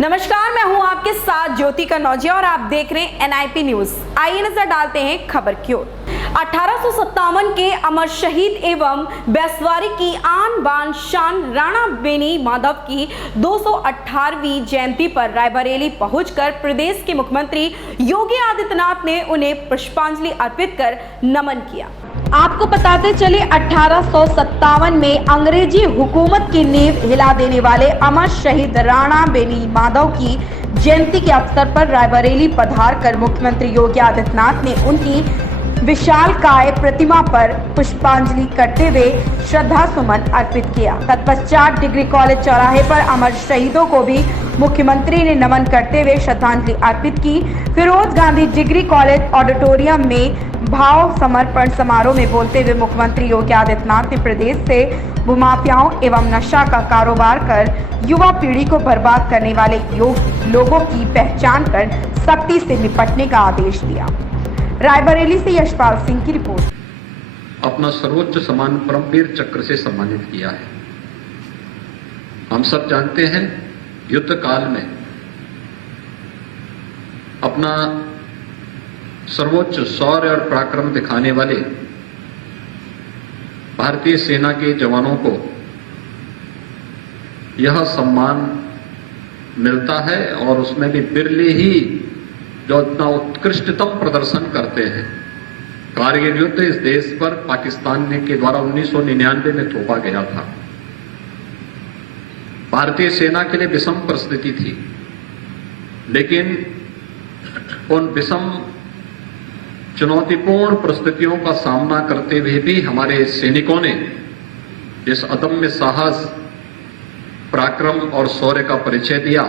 नमस्कार, मैं हूं आपके साथ ज्योति कन्नौजिया और आप देख रहे हैं NIP न्यूज। आइए नजर डालते हैं खबर की ओर। 1857 के अमर शहीद एवं बैसवारी की आन बान शान राणा बेनी माधव की 218वीं जयंती पर रायबरेली पहुंचकर प्रदेश के मुख्यमंत्री योगी आदित्यनाथ ने उन्हें पुष्पांजलि अर्पित कर नमन किया। आपको बताते चले 1857 में अंग्रेजी हुकूमत की नींव हिला देने वाले अमर शहीद राणा बेनी माधव की जयंती के अवसर पर रायबरेली पधार कर मुख्यमंत्री योगी आदित्यनाथ ने उनकी विशालकाय प्रतिमा पर पुष्पांजलि करते हुए श्रद्धा सुमन अर्पित किया। तत्पश्चात डिग्री कॉलेज चौराहे पर अमर शहीदों को भी मुख्यमंत्री ने नमन करते हुए श्रद्धांजलि अर्पित की। Feroze Gandhi degree college auditorium में भाव समर्पण समारोह में बोलते हुए मुख्यमंत्री योगी आदित्यनाथ ने प्रदेश से भूमाफियाओं एवं नशा का कारोबार कर युवा पीढ़ी को बर्बाद करने वाले लोगों की पहचान कर सख्ती से निपटने का आदेश दिया। रायबरेली से यशपाल सिंह की रिपोर्ट। अपना सर्वोच्च सम्मान परमवीर चक्र से सम्मानित किया है। हम सब जानते हैं युद्ध काल में अपना सर्वोच्च शौर्य और पराक्रम दिखाने वाले भारतीय सेना के जवानों को यह सम्मान मिलता है और उसमें भी बिरले ही जो इतना उत्कृष्टतम प्रदर्शन करते हैं। कारगिल युद्ध इस देश पर पाकिस्तान के द्वारा 1999 में थोपा गया था। भारतीय सेना के लिए विषम परिस्थिति थी, लेकिन उन विषम चुनौतीपूर्ण परिस्थितियों का सामना करते हुए भी हमारे सैनिकों ने जिस अदम्य साहस, पराक्रम और शौर्य का परिचय दिया,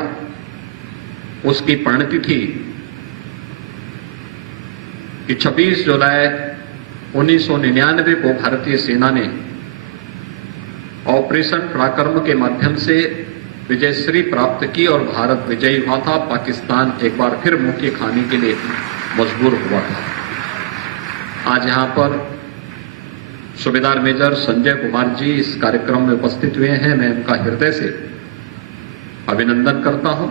उसकी परिणति थी कि 26 जुलाई 1999 को भारतीय सेना ने ऑपरेशन पराक्रम के माध्यम से विजयश्री प्राप्त की और भारत विजयी हुआ था। पाकिस्तान एक बार फिर मुंह की खाने के लिए मजबूर हुआ था। आज यहां पर सूबेदार मेजर संजय कुमार जी इस कार्यक्रम में उपस्थित हुए हैं। मैं उनका हृदय से अभिनंदन करता हूं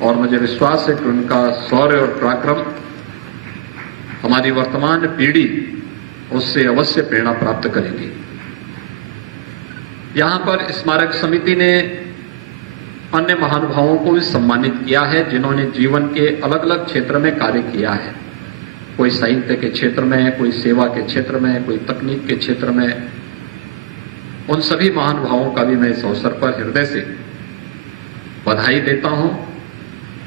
और मुझे विश्वास है कि उनका शौर्य और पराक्रम हमारी वर्तमान पीढ़ी उससे अवश्य प्रेरणा प्राप्त करेगी। यहां पर स्मारक समिति ने अन्य महानुभावों को भी सम्मानित किया है जिन्होंने जीवन के अलग अलग क्षेत्र में कार्य किया है। कोई साहित्य के क्षेत्र में, कोई सेवा के क्षेत्र में, कोई तकनीक के क्षेत्र में। उन सभी महानुभावों का भी मैं इस अवसर पर हृदय से बधाई देता हूं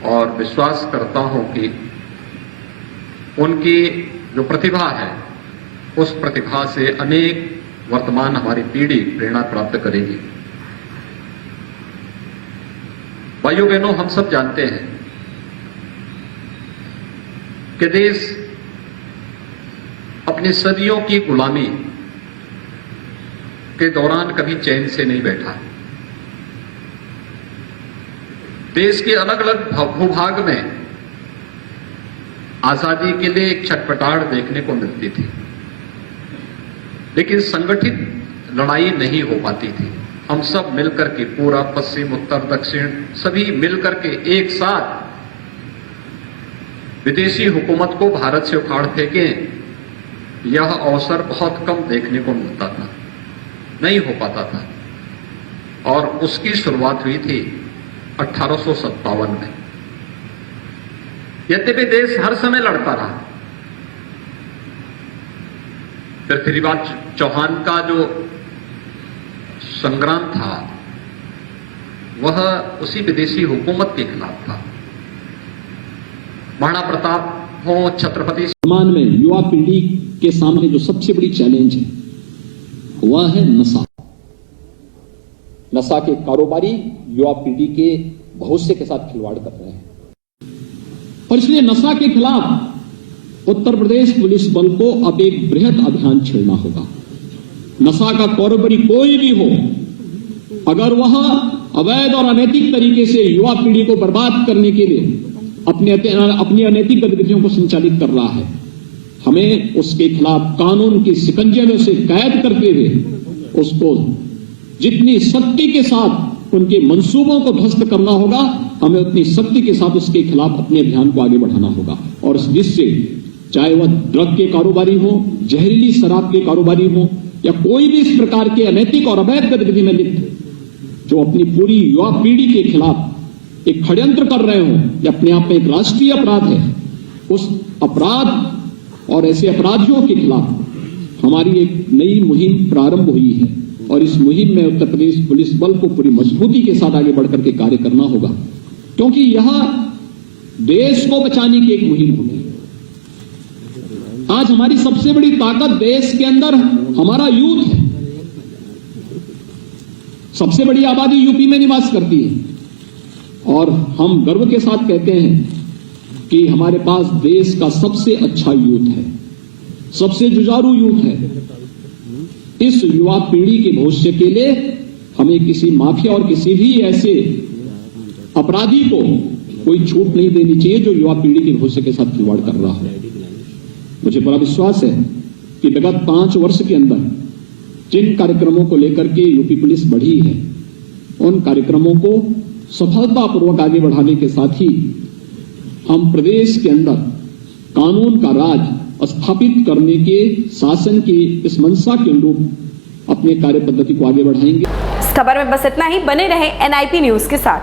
और विश्वास करता हूं कि उनकी जो प्रतिभा है उस प्रतिभा से अनेक वर्तमान हमारी पीढ़ी प्रेरणा प्राप्त करेगी। भाइयों बहनों, हम सब जानते हैं कि देश अपनी सदियों की गुलामी के दौरान कभी चैन से नहीं बैठा। देश के अलग अलग भूभाग में आजादी के लिए एक छटपटाहट देखने को मिलती थी, लेकिन संगठित लड़ाई नहीं हो पाती थी। हम सब मिलकर के, पूरा पश्चिम उत्तर दक्षिण सभी मिलकर के एक साथ विदेशी हुकूमत को भारत से उखाड़ फेंकें, यह अवसर बहुत कम देखने को मिलता था, नहीं हो पाता था। और उसकी शुरुआत हुई थी 1857 में। यद्यपि देश हर समय लड़ता रहा। पृथ्वीराज चौहान का जो संग्राम था वह उसी विदेशी हुकूमत के खिलाफ था। महाराणा प्रताप हो, छत्रपति। वर्तमान में युवा पीढ़ी के सामने जो सबसे बड़ी चैलेंज है वह है नशा। नशा के कारोबारी युवा पीढ़ी के भविष्य के साथ खिलवाड़ कर रहे हैं और इसलिए नशा के खिलाफ उत्तर प्रदेश पुलिस बल को अब एक बृहद अभियान छेड़ना होगा। नशा का कारोबारी कोई भी हो, अगर वह अवैध और अनैतिक तरीके से युवा पीढ़ी को बर्बाद करने के लिए अपनी अनैतिक गतिविधियों को संचालित कर रहा है, हमें उसके खिलाफ कानून की शिकंजे में उसे कैद करते हुए उसको जितनी सख्ती के साथ उनके मंसूबों को ध्वस्त करना होगा। हमें उतनी शक्ति के साथ उसके खिलाफ अपने अभियान को आगे बढ़ाना होगा और जिससे चाहे वह ड्रग के कारोबारी हो, जहरीली शराब के कारोबारी हो या कोई भी इस प्रकार के अनैतिक और अवैध गतिविधि में लिप्त जो अपनी पूरी युवा पीढ़ी के खिलाफ एक षड्यंत्र कर रहे हो, यह अपने आप में एक राष्ट्रीय अपराध है। उस अपराध और ऐसे अपराधियों के खिलाफ हमारी एक नई मुहिम प्रारंभ हुई है और इस मुहिम में उत्तर प्रदेश पुलिस बल को पूरी मजबूती के साथ आगे बढ़कर के कार्य करना होगा, क्योंकि यह देश को बचाने की एक मुहिम होगी। आज हमारी सबसे बड़ी ताकत देश के अंदर हमारा यूथ है। सबसे बड़ी आबादी यूपी में निवास करती है और हम गर्व के साथ कहते हैं कि हमारे पास देश का सबसे अच्छा यूथ है, सबसे जुझारू यूथ है। इस युवा पीढ़ी के भविष्य के लिए हमें किसी माफिया और किसी भी ऐसे अपराधी को कोई छूट नहीं देनी चाहिए जो युवा पीढ़ी के भविष्य के साथ खिलवाड़ कर रहा है। मुझे बड़ा विश्वास है कि विगत 5 वर्ष के अंदर जिन कार्यक्रमों को लेकर के यूपी पुलिस बढ़ी है, उन कार्यक्रमों को सफलतापूर्वक आगे बढ़ाने के साथ ही हम प्रदेश के अंदर कानून का राज स्थापित करने के शासन की इस मंशा के अनुरूप अपने कार्य पद्धति को आगे बढ़ाएंगे। इस खबर में बस इतना ही। बने रहे NIP न्यूज के साथ।